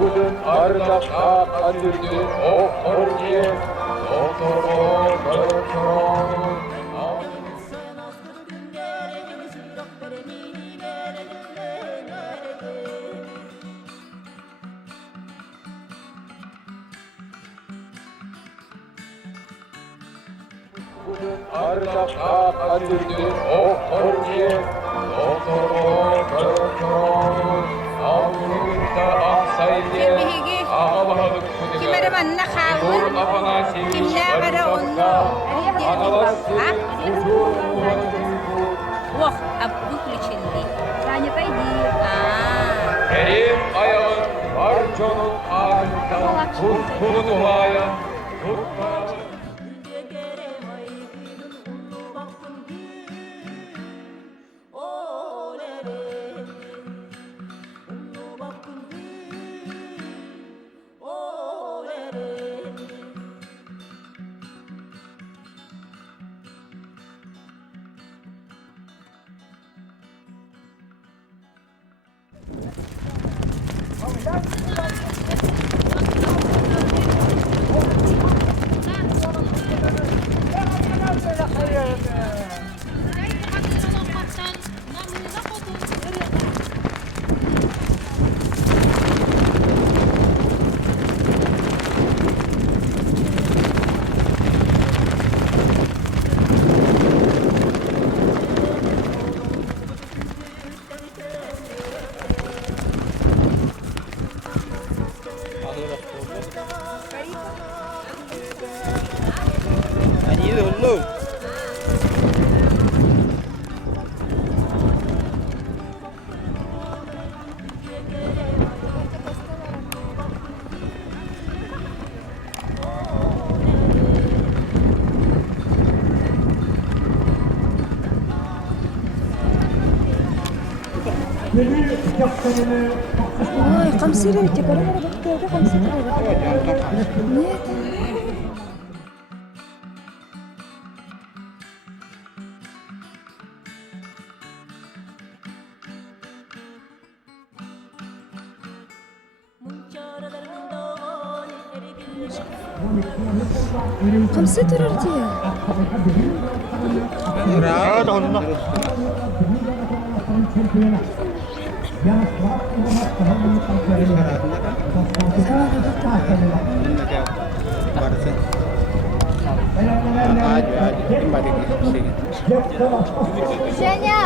Gudun arlakta kadirdi o orje, doktor doktor. Gudun arlakta kadirdi o orje, doktor doktor. Kimera man nakawin, kimna kada uno, ha? Wah, abu kulichindi. Tanya pa di. Elim ayağın var canın ağrında, tutkuğunu hayan, tutma. Ой, камсируйте, короче, бактерия камсируйте. Нет. Kamsi durur diye. Rahat onunla. Женя!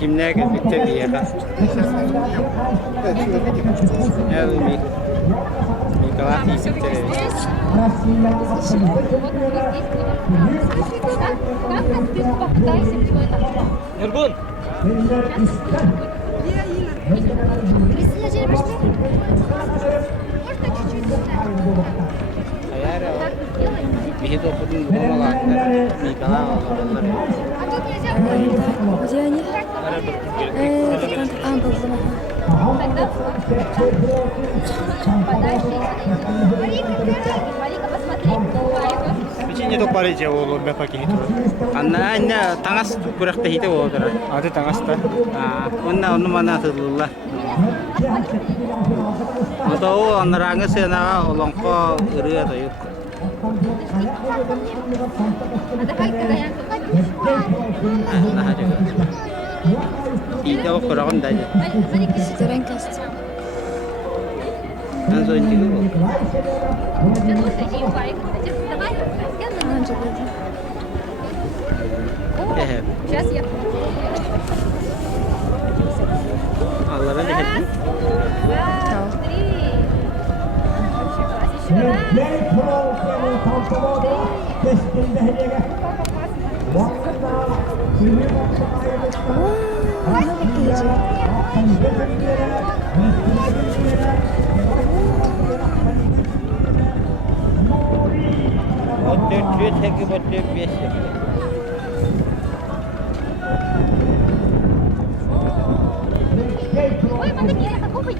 Kimler geldi tabii ya. Evet mi? Mikrofonı istedim. Нургун. Кристина, через пошли. Можно чуть-чуть сюда? Аяра. Так сделаем. Бихи топудun olmalar. Mikrofonlar onlar. А тут нельзя. Где они? Там был. Тогда подальше. Марика, посмотри. Марика. Печенье топары же ол бапаки хитро. Анна таңас буракта хите болдура. Аты таңаста. Онна мана тылла. Ото онраңы сенага олонко ырыа тойук. Отдыхай, когда я Nah juga. Ida kurang dah je. Сидорен каст. Langsung juga. Давай, Анжа dedi. сейчас я. Allah'ın rahmeti. Tamam. Ana bekleyeceğim. Bodoh duit lagi bodoh biasa. Ой, смотри, какой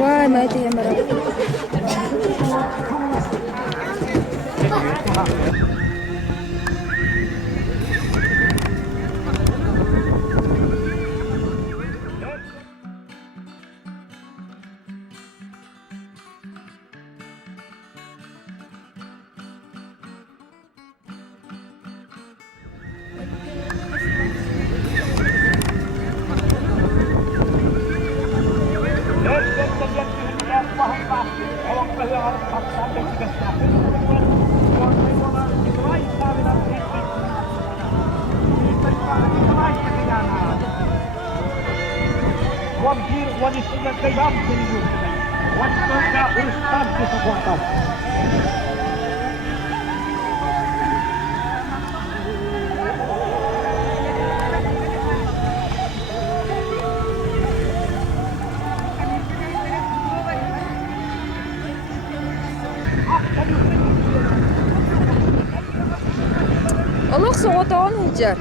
Vay mati ya merah. Allah soğuta onu hicar.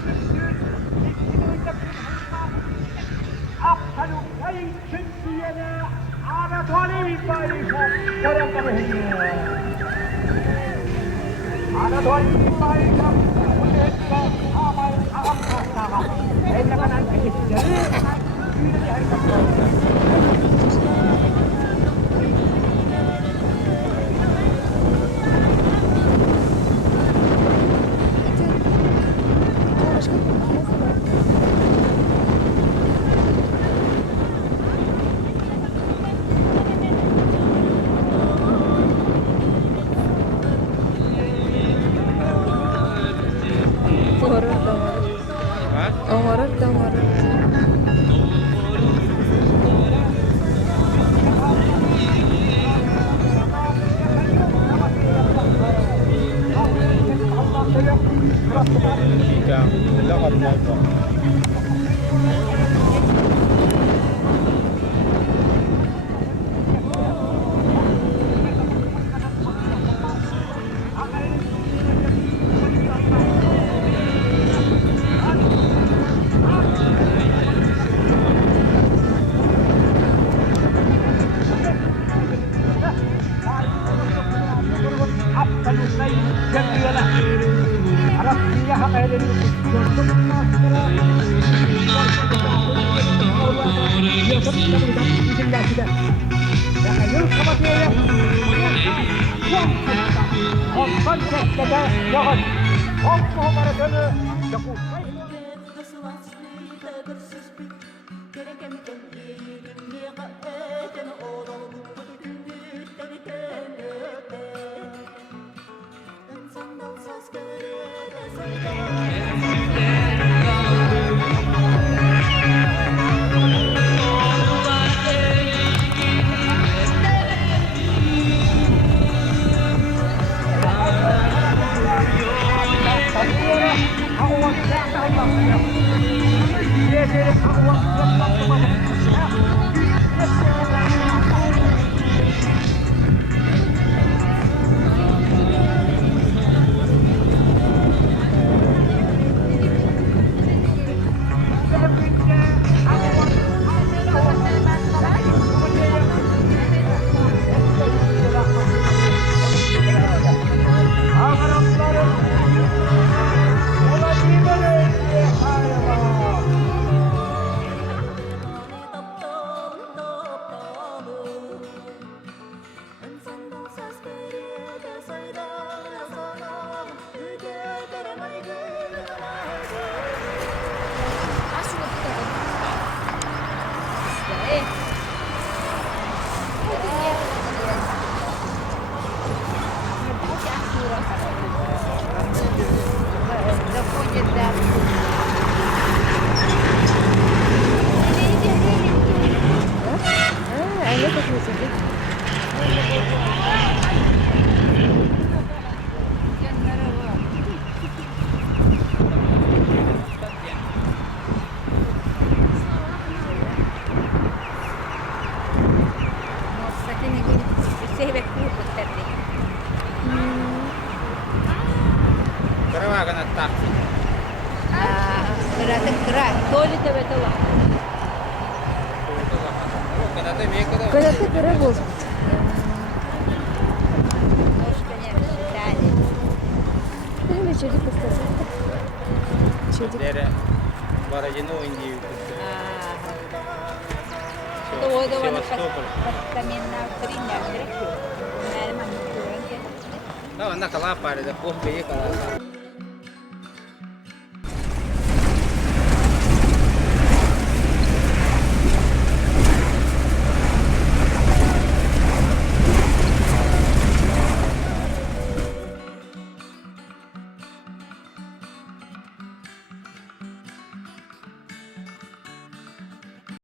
Nossa, que ninguém se vê curto até. Karawa ka na taxi. Kera, toli te vete lá. Kada te meka da. Когда ты перевоз. Nós conhecemos cidade. Ты мне чудик поставил. Чудик. Dere barajını oynuyor. Todo mundo vai Sevastopol. caminhar trilha, direto. Não era uma mistura. Da onda kala pare da poh be kala.